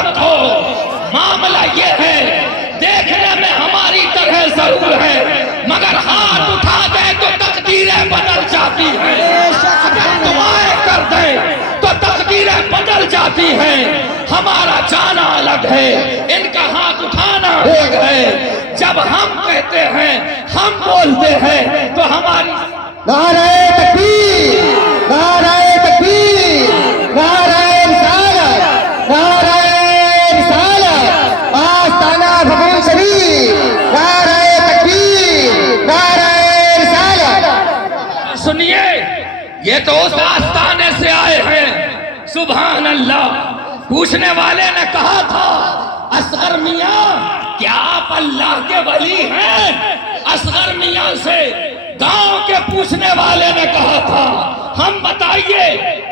رکھو، معاملہ یہ ہے دیکھنے میں ہماری طرح ضرور ہے، مگر ہاتھ اٹھا دے تو تقدیریں بدل جاتی ہیں، اگر دعائیں کر دے تو تقدیریں بدل جاتی ہیں۔ ہمارا جانا الگ ہے، ان کا ہاتھ اٹھانا الگ ہے۔ جب ہم کہتے ہیں، ہم بولتے ہیں تو ہماری نعرہ تکبیر، نعرہ تکبیر، نعرہ رسالت، نعرہ رسالت، آستانہ بھگوان شریف، نعرہ تکبیر، نعرہ رسالت۔ سنیے، یہ تو اس آستانے سے آئے ہیں، سبحان اللہ۔ پوچھنے والے نے کہا تھا، اصغر میاں کیا آپ اللہ کے ولی ہیں؟ اصغر میاں سے گاؤں کے پوچھنے والے نے کہا تھا، ہم بتائیے،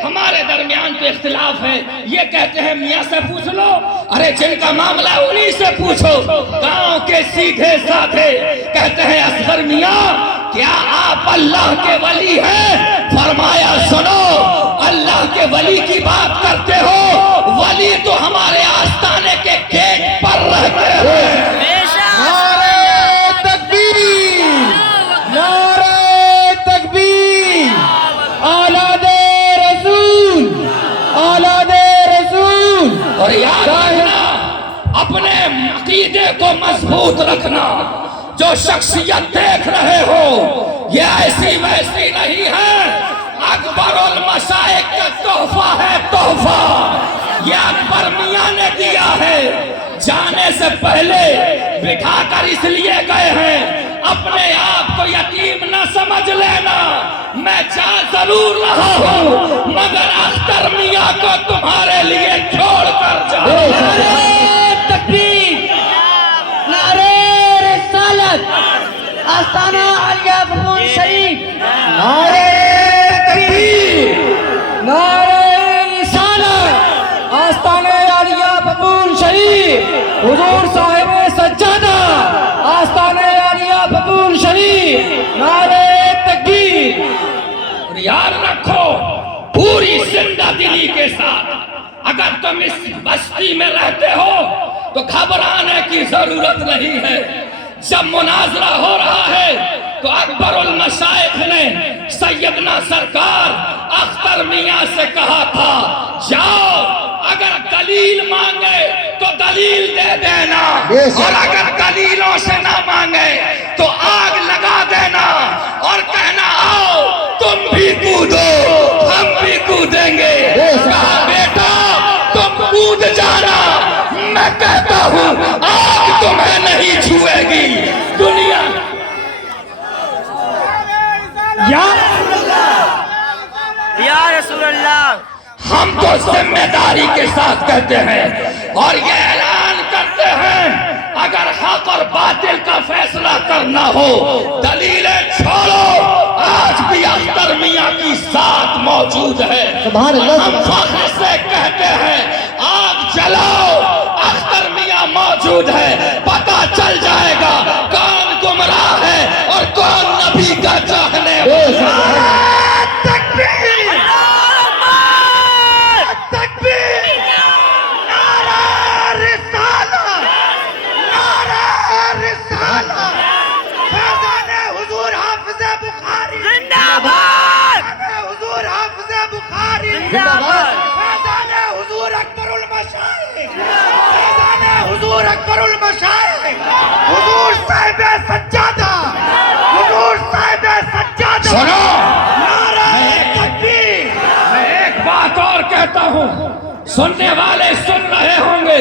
ہمارے درمیان تو اختلاف ہے، یہ کہتے ہیں میاں سے پوچھ لو، ارے جن کا معاملہ انہی سے پوچھو۔ گاؤں کے سیدھے سادھے کہتے ہیں، اصغر میاں کیا آپ اللہ کے ولی ہیں؟ فرمایا سنو، اللہ کے ولی کی بات کرتے ہو، ولی تو ہمارے آستانے کے گیٹ پر رہتے ہیں۔ نعرہ تکبیر، نعرہ تکبیر، اولاد رسول، اولاد رسول۔ اور یاد رکھنا، اپنے عقیدے کو مضبوط رکھنا۔ جو شخصیت دیکھ رہے ہو یہ ایسی ویسی نہیں ہے، اکبر المشائخ کا تحفہ ہے، تحفہ یہ اکبر میاں نے دیا ہے۔ جانے سے پہلے بٹھا کر اس لیے گئے ہیں، اپنے آپ کو یتیم نہ سمجھ لینا، میں جا ضرور رہا ہوں مگر اختر میاں کو تمہارے لیے چھوڑ کر جاؤں۔ نعرہ تکبیر، نعرہ رسالت، آستانہ عالیہ بھگوان شریف، نعرہ تکبیر، نعرہ رسالت، آستانہ عالیہ بھگوان شریف، حضور صاحب سجادہ، آستانہ عالیہ بھگوان شریف، نعرہ تکبیر۔ اور یاد رکھو، پوری زندہ دلی کے ساتھ اگر تم اس بستی میں رہتے ہو تو گھبرانے کی ضرورت نہیں ہے۔ جب مناظرہ ہو رہا ہے تو اکبر المشائخ نے سیدنا سرکار اختر میاں سے کہا تھا، جاؤ اگر دلیل مانگے تو دلیل دے دینا، اور اگر دلیلوں سے نہ مانگے تو آگ لگا دینا اور کہنا آؤ تم بھی کودو ہم بھی کودیں گے۔ کہا بیٹا تم کود جانا، میں کہتا ہوں آگ تمہیں نہیں چھوئے گی۔ دنیا یا رسول اللہ، ہم تو ذمہ داری کے ساتھ کہتے ہیں اور یہ اعلان کرتے ہیں، اگر حق اور باطل کا فیصلہ کرنا ہو دلیلیں چھوڑو، آج بھی اختر میاں کی ذات موجود ہے۔ سبحان اللہ۔ ہم فخر سے کہتے ہیں آگ جلاؤ، اختر میاں موجود ہے، پتہ چل جائے گا کون گمراہ ہے اور کون نبی کا چاہنے والا ہے۔ تکبیر، تکبیر، نعرہ رسالت، نعرہ رسالت، فیضان حضور حافظ بخاری زندہ باد، حضور حافظ بخاری زندہ باد، فیضان حضور اکبر المشائخ، فیضان حضور اکبر المشائخ، حضور صاحب سجادہ، حضور صاحب سجادہ۔ سنو، نعرہ تکبیر۔ میں ایک بات اور کہتا ہوں، سننے والے سن رہے ہوں گے،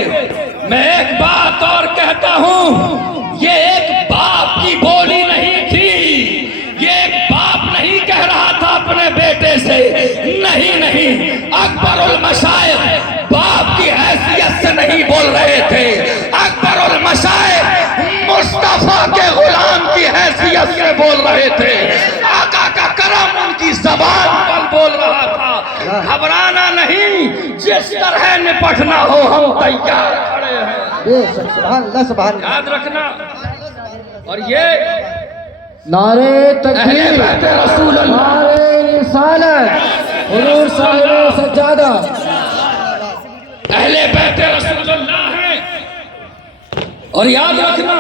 میں ایک بات اور کہتا ہوں، یہ ایک باپ کی بولی نہیں تھی، یہ ایک باپ نہیں کہہ رہا تھا اپنے بیٹے سے، نہیں نہیں، اکبر المشائخ باپ کی حیثیت سے نہیں بول رہے تھے، اکبر المشائخ مصطفیٰ کے غلام کی حیثیت سے بول رہے تھے، آقا کا کرم ان کی زبان پر بول رہا تھا۔ گھبرانا نہیں، جس طرح نپٹنا ہو ہم تیار کھڑے ہیں۔ سبحان اللہ، سبحان اللہ۔ یاد رکھنا، اور یہ نعرہ اہل تکبیر، بیت رسول اللہ، نعرہ رسالت، حضور صاحب سجادہ۔ اہل بیت رسول اللہ ہیں. اور یاد رکھنا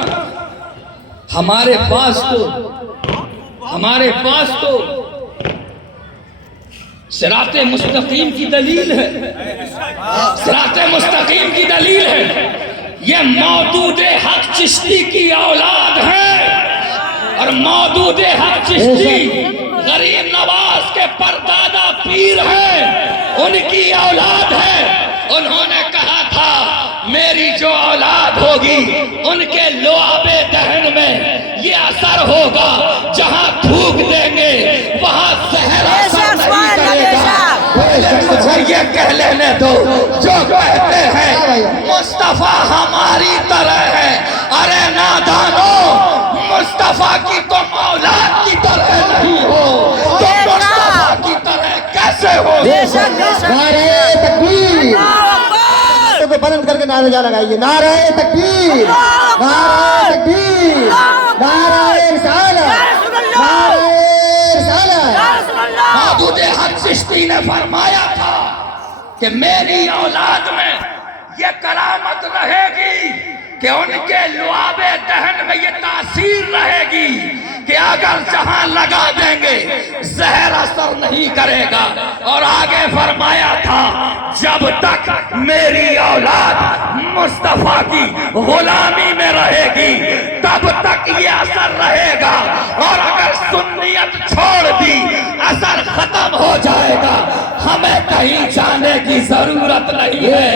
ہمارے پاس تو صراط مستقیم کی دلیل ہے. صراط مستقیم کی دلیل ہے. یہ مودود حق چشتی کی اولاد ہے. اور مودود حق چشتی غریب نواز کے پردادا پیر ہیں. ان کی اولاد ہے. انہوں نے کہا تھا میری جو اولاد ہوگی ان کے لعاب دہن میں یہ اثر ہوگا. جہاں تھوک دیں گے وہاں زہر اثر نہیں کرے گا. مجھے یہ کہہ لینے دو جو کہتے ہیں مصطفیٰ ہماری طرح ہے. ارے نادانو مصطفیٰ کی تم اولاد کی طرح نہیں ہو. تم مصطفیٰ کی طرح کیسے ہو؟ نعرہ تکبیر. کو بلند کر کے نعرہ جا لگائیے. نعرہ تکبیر. نعرہ تکبیر. نعرہ رسالت. نعرہ رسالت. مودود حق چشتی نے فرمایا تھا کہ میری اولاد میں یہ کرامت رہے گی کہ ان کے لعاب دہن میں یہ تاثیر رہے گی کہ اگر جہاں لگا دیں گے زہر اثر نہیں کرے گا. اور آگے فرمایا تھا جب تک میری اولاد مصطفیٰ کی غلامی میں رہے گی تب تک یہ اثر رہے گا. اور اگر سنیت چھوڑ دی اثر ختم ہو جائے گا. ہمیں کہیں جانے کی ضرورت نہیں ہے.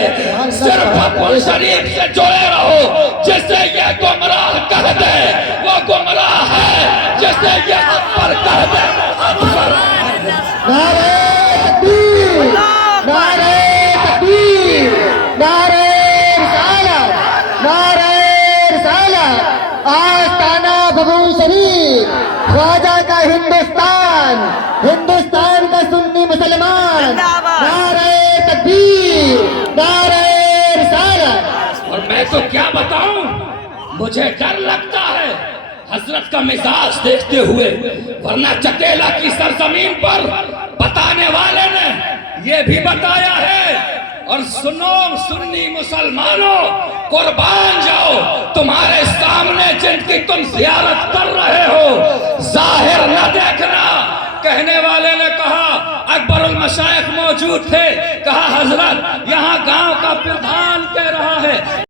صرف قرآن شریف سے جڑے رہو. جسے یہ گمراہ کہہ دے وہ گمراہ ہے. جسے یہ حق پر کہہ دے وہ حق پر. نعرہ تکبیر. نعرہ تکبیر. نعرہ رسالت. نعرہ رسالت. آستانہ بابو شریف. خواجہ کا ہندوستان. ہندوستان کا سنی مسلمان. نعرہ تکبیر. نعرہ رسالت. اور میں تو کیا بتاؤں مجھے ڈر لگتا ہے حضرت کا مزاج دیکھتے ہوئے. ورنہ چکیلا کی سرزمین پر بتانے والے نے یہ بھی بتایا ہے. اور سنو سنی مسلمانوں قربان جاؤ تمہارے سامنے جن کی تم زیارت کر رہے ہو ظاہر نہ دیکھنا. کہنے والے نے کہا اکبر المشائخ موجود تھے. کہا حضرت یہاں گاؤں کا پردھان کہہ رہا ہے